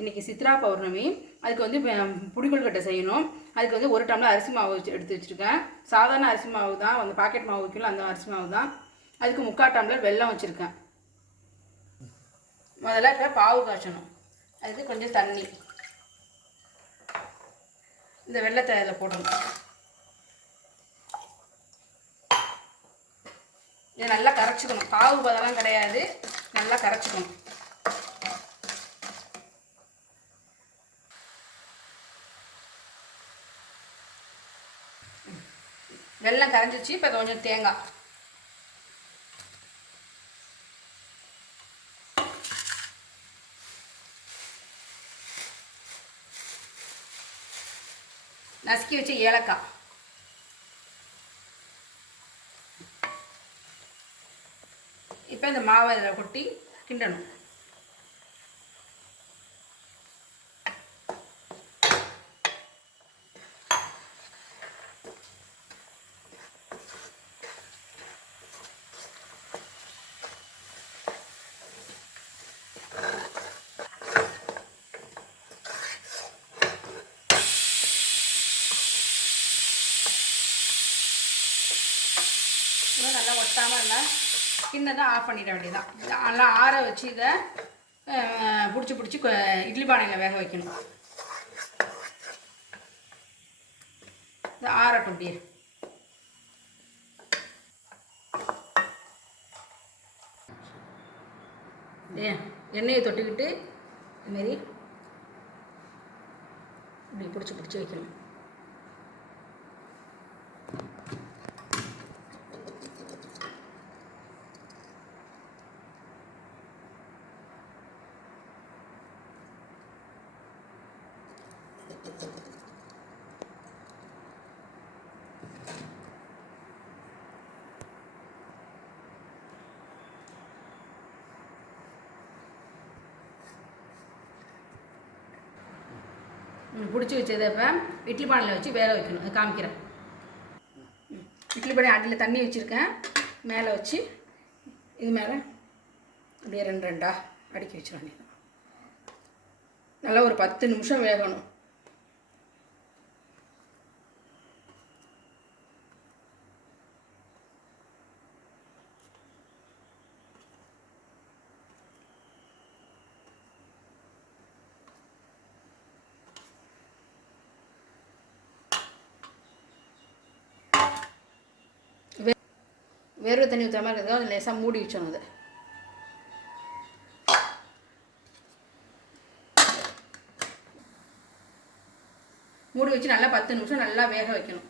இன்றைக்கி சித்ரா பௌர்ணமி. அதுக்கு வந்து இப்போ புடிக்கொழுக்கட்டை செய்யணும். அதுக்கு வந்து ஒரு டம்ளர் அரிசி மாவு வச்சு எடுத்து வச்சுருக்கேன். சாதாரண அரிசி மாவு தான் அந்த பாக்கெட் மாவு வைக்கல அந்த அரிசி மாவு தான். அதுக்கு முக்கால் டம்ளர் வெல்லம் வச்சுருக்கேன். முதல்ல இப்போ பாவு காய்ச்சணும். அதுக்கு கொஞ்சம் தண்ணி. இந்த வெள்ளத்தை அதில் போடணும். இதை நல்லா கரைச்சிக்கணும். பாவு பதெல்லாம் கிடையாது. நல்லா கரைச்சிக்கணும். வெள்ளம் கரைஞ்சிச்சு இப்போ கொஞ்சம் தேங்காய். நசுக்கி வச்ச ஏலக்காய். இப்போ இந்த மாவை இதில் கொட்டி கிண்டணும். இன்னும் நல்லா ஒட்டாமல் இல்லை கிண்ணதான் ஆஃப் பண்ணிட வேண்டியதான் நல்லா ஆற வச்சு இதை பிடிச்சி பிடிச்சி இட்லி பானையில் வேக வைக்கணும். இது ஆறட்டும் அப்படியே எண்ணெயை தொட்டுக்கிட்டு இதுமாரி இப்படி பிடிச்சி பிடிச்சி வைக்கணும். பிடிச்சி வச்சதை இப்போ இட்லி பானையில் வச்சு வேக வைக்கணும். அது காமிக்கிறேன். இட்லி பானை அடியில் தண்ணி வச்சுருக்கேன். மேலே வச்சு இது மேலே அப்படியே ரெண்டு ரெண்டா அடுக்கி வச்சிட வேண்டியது நல்லா ஒரு பத்து நிமிஷம் வேகணும். வேர்வை தண்ணி ஊற்ற மாதிரி இருக்கிறதோ அது லேசாக மூடி வச்சணும் அதை. மூடி வச்சு நல்லா பத்து நிமிஷம் நல்லா வேக வைக்கணும்.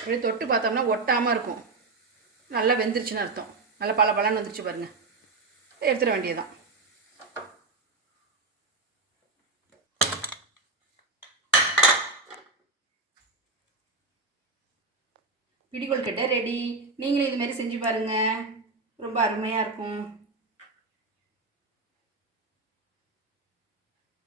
இப்படி தொட்டு பார்த்தோம்னா ஒட்டாமல் இருக்கும். நல்லா வெந்துருச்சுன்னு அர்த்தம். நல்லா பல பலன்னு வந்துருச்சு பாருங்கள் எடுத்துட வேண்டியதுதான். பிடிக்கொழுக்கட்டை ரெடி நீங்களும் இதுமாரி செஞ்சு பாருங்கள் ரொம்ப அருமையாக இருக்கும்.